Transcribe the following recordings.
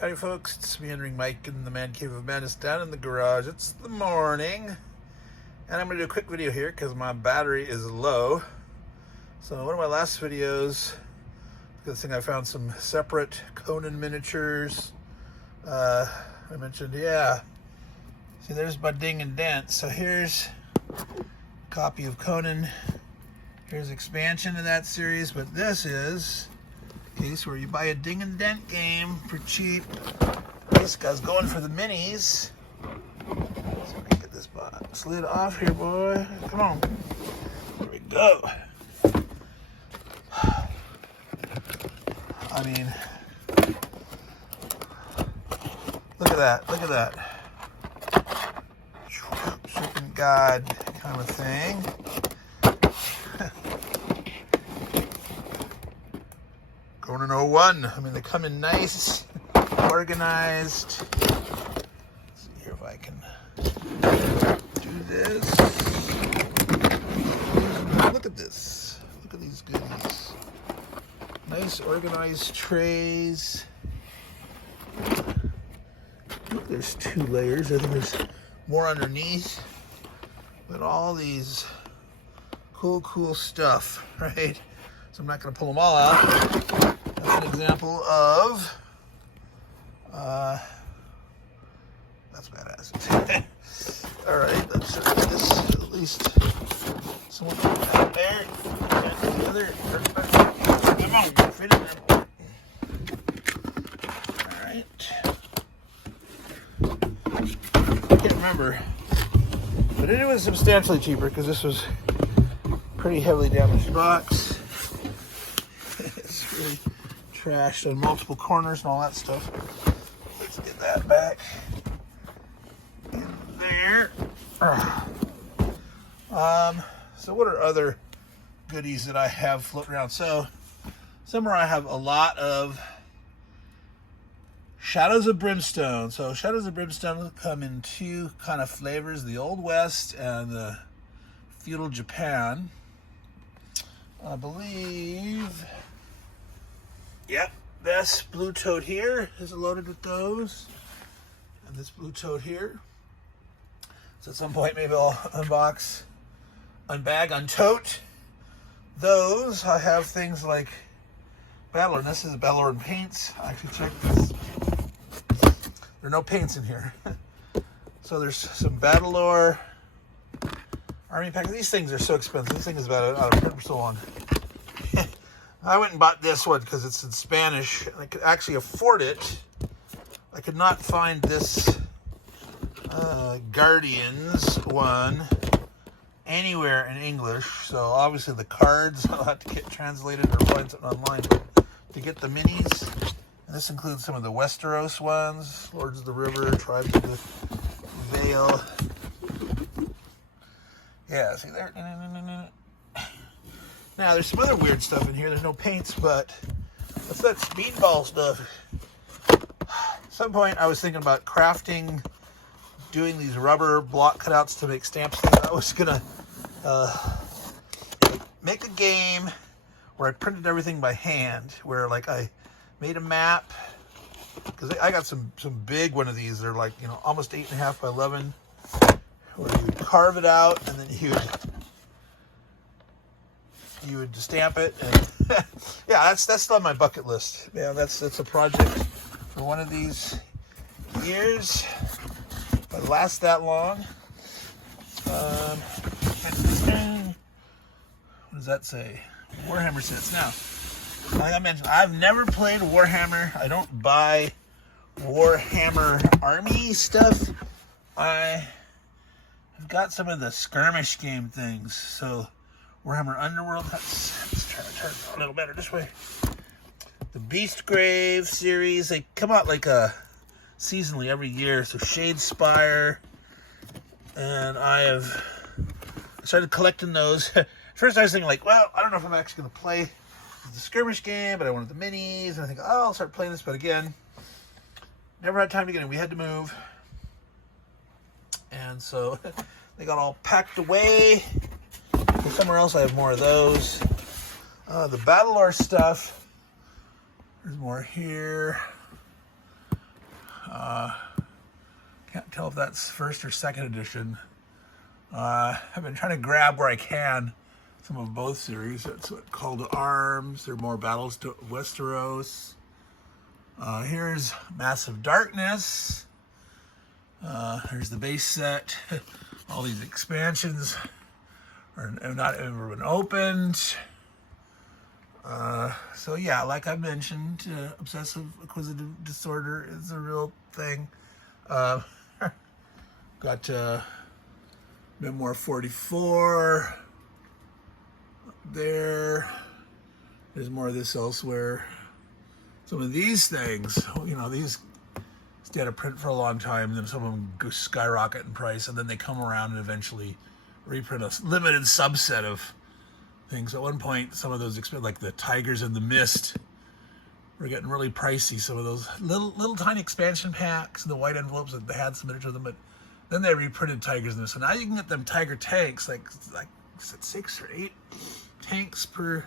Howdy folks, it's Meandering Mike in the Man Cave of Madness down in the garage. It's the morning, and I'm going to do a quick video here because my battery is low. So one of my last videos, this thing I found some separate Conan miniatures. I mentioned, yeah, see there's my ding and dent. So here's a copy of Conan. Here's expansion of that series, but this is case where you buy a ding and dent game for cheap. This guy's going for the minis. So let me get this box lid off here, boy. Come on. There we go. I mean, look at that. Look at that. Serpent God kind of thing. Conan 01. I mean, they come in nice, organized. Let's see here if I can do this. Look at this. Look at these goodies. Nice, organized trays. There's 2 layers. I think there's more underneath. But all these cool stuff, right? So I'm not going to pull them all out. That's an example of, that's badass. All right, let's get this at least someone out there. And the other, come on, fit in there. All right. I can't remember, but it was substantially cheaper because this was pretty heavily damaged box. It's really trashed on multiple corners and all that stuff. Let's get that back in there. So what are other goodies that I have floating around? So somewhere I have a lot of Shadows of Brimstone. So Shadows of Brimstone come in 2 kind of flavors, the Old West and the Feudal Japan. I believe, yep, this blue toad here is loaded with those, and this blue toad here. So at some point maybe I'll unbox, unbag, untote those. I have things like Battlelore, and this is Battlelore and paints. I actually checked this. There are no paints in here. So there's some Battlelore army packs. These things are so expensive. This thing is about out of print for so long. I went and bought this one because it's in Spanish and I could actually afford it. I could not find this Guardians one anywhere in English. So obviously the cards I'll have to get translated or find something online. But to get the minis, and this includes some of the Westeros ones, Lords of the River, Tribes of the Vale. Yeah, see there? Now, there's some other weird stuff in here. There's no paints, but what's that speedball stuff? At some point, I was thinking about crafting, doing these rubber block cutouts to make stamps. I was going to make a game where I printed everything by hand, where like I made a map, because I got some big one of these. They're like, almost 8.5 by 11. Where you would carve it out and then you would stamp it, and yeah, that's on my bucket list. Yeah, that's a project for one of these years. If I last that long. What does that say? Warhammer sets. Now, like I mentioned, I've never played Warhammer. I don't buy Warhammer army stuff. I've got some of the skirmish game things. So Warhammer Underworld. Let's try to turn it a little better this way. The Beastgrave series. They come out like seasonally every year. So Shadespire. And I started collecting those. First I was thinking like, well, I don't know if I'm actually going to play the skirmish game, but I wanted the minis. And I think, oh, I'll start playing this. But again, never had time to get in. We had to move. And so they got all packed away. Somewhere else I have more of those. The Battlelore stuff. There's more here. Can't tell if that's first or second edition. I've been trying to grab where I can some of both series. That's what Call to Arms. There are more Battles to Westeros. Here's Massive Darkness. Here's the base set. All these expansions have not ever been opened. So yeah, like I mentioned, obsessive acquisitive disorder is a real thing. Got Memoir 44 there. There's more of this elsewhere. Some of these things, you know, these stay out of print for a long time, then some of them go skyrocket in price, and then they come around and eventually reprint a limited subset of things. At one point, some of those, like the Tigers in the Mist, were getting really pricey. Some of those little tiny expansion packs, the white envelopes that they had submitted to them, but then they reprinted Tigers in the Mist. So now you can get them Tiger tanks, like 6 or 8 tanks per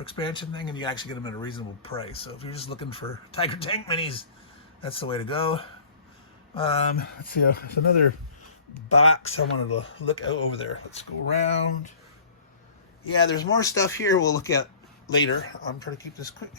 expansion thing, and you actually get them at a reasonable price. So if you're just looking for Tiger tank minis, that's the way to go. Let's see, there's another box I wanted to look out over there. Let's go around. Yeah, there's more stuff here we'll look at later. I'm trying to keep this quick.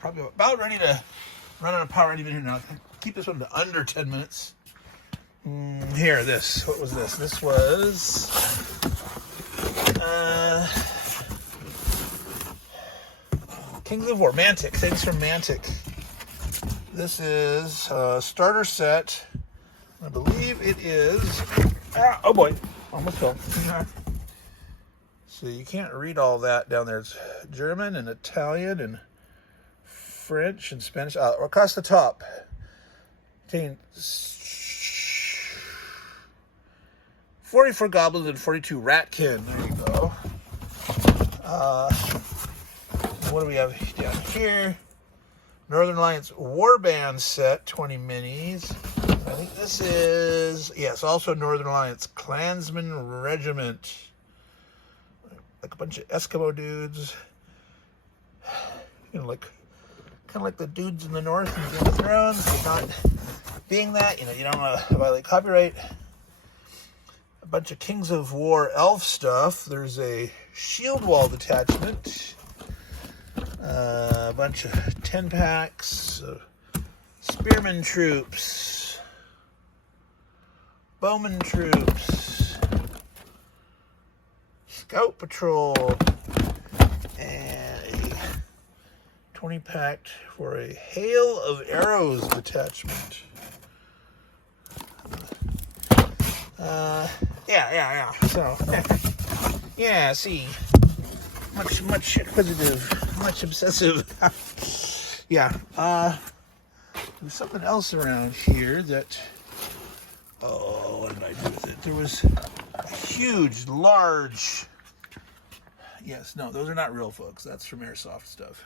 Probably about ready to run out of power even here now. Keep this one to under 10 minutes. Here, this. What was this? This was Kings of War, Mantic. Things from Mantic. This is a starter set. I believe it is. Oh boy, almost fell. So you can't read all that down there. It's German and Italian and French and Spanish. Across the top, 44 goblins and 42 ratkin. There you go. What do we have down here? Northern Alliance Warband set, 20 minis. I think this is, yes, also Northern Alliance Klansman Regiment. Like a bunch of Eskimo dudes. You know, like, kind of like the dudes in the north in Game of Thrones. But not being that, you know, you don't want to violate copyright. A bunch of Kings of War elf stuff. There's a shield wall detachment. A bunch of 10 packs of spearman troops, bowman troops, scout patrol, and a 20 pack for a hail of arrows detachment. Yeah. So, yeah, see, much inquisitive. Much obsessive. Yeah. There's something else around here that, what did I do with it? There was a huge, large, yes, no, those are not real, folks. That's from Airsoft stuff.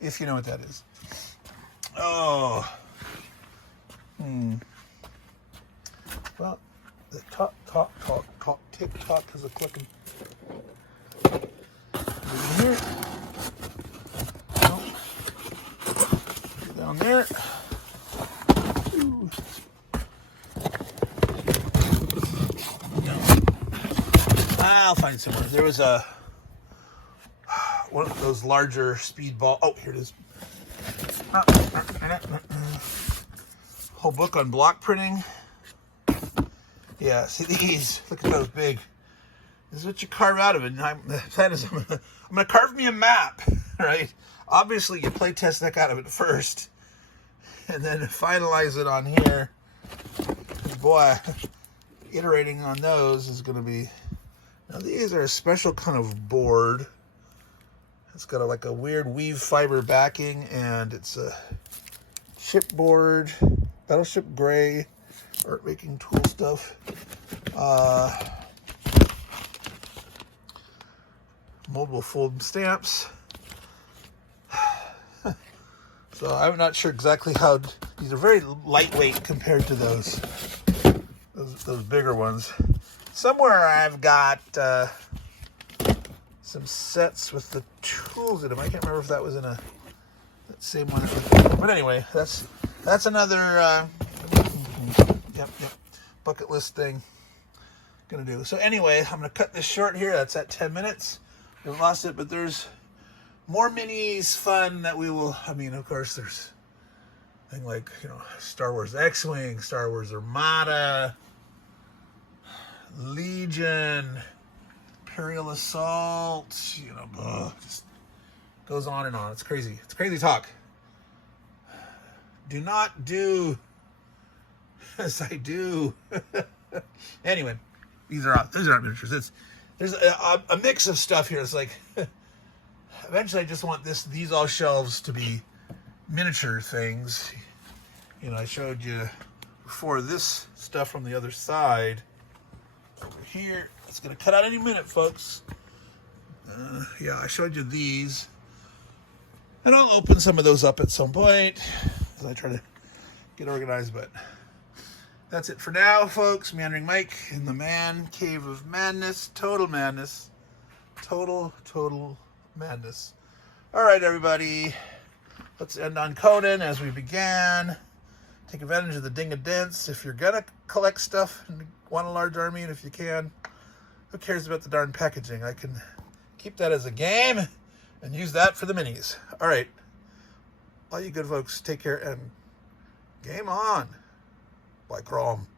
If you know what that is. Well, the talk, tick-tock is a clicking. Here. Oh. Down there. Ooh. No. I'll find somewhere. There was one of those larger speedball. Oh, here it is. Whole book on block printing. Yeah, see these. Look at those big. This is what you carve out of it. And I'm going to carve me a map, right? Obviously, you play test that out of it first, and then finalize it on here. Boy, iterating on those is going to be. Now these are a special kind of board. It's got like a weird weave fiber backing, and it's a shipboard, battleship gray, art making tool stuff. Mobile fold stamps. So I'm not sure exactly how. These are very lightweight compared to those bigger ones. Somewhere I've got some sets with the tools in them. I can't remember if that was in a That same one. But anyway, that's another yep, bucket list thing gonna do. So anyway, I'm gonna cut this short here. That's at 10 minutes. We've lost it, but there's more minis fun that we will. I mean, of course, there's thing like, you know, Star Wars X-Wing, Star Wars Armada, Legion, Imperial Assault, you know, just goes on and on. It's crazy. It's crazy talk. Do not do as I do. Anyway, these aren't miniatures. There's a mix of stuff here. It's like eventually I just want these all shelves to be miniature things. You know, I showed you before this stuff from the other side over here. It's gonna cut out any minute, folks. Yeah, I showed you these, and I'll open some of those up at some point as I try to get organized. But that's it for now, folks. Meandering Mike in the man cave of madness. Total madness. Total madness. All right, everybody. Let's end on Conan as we began. Take advantage of the ding-a-dents. If you're gonna collect stuff and want a large army, and if you can, who cares about the darn packaging? I can keep that as a game and use that for the minis. All right. All you good folks, take care and game on. By Crom.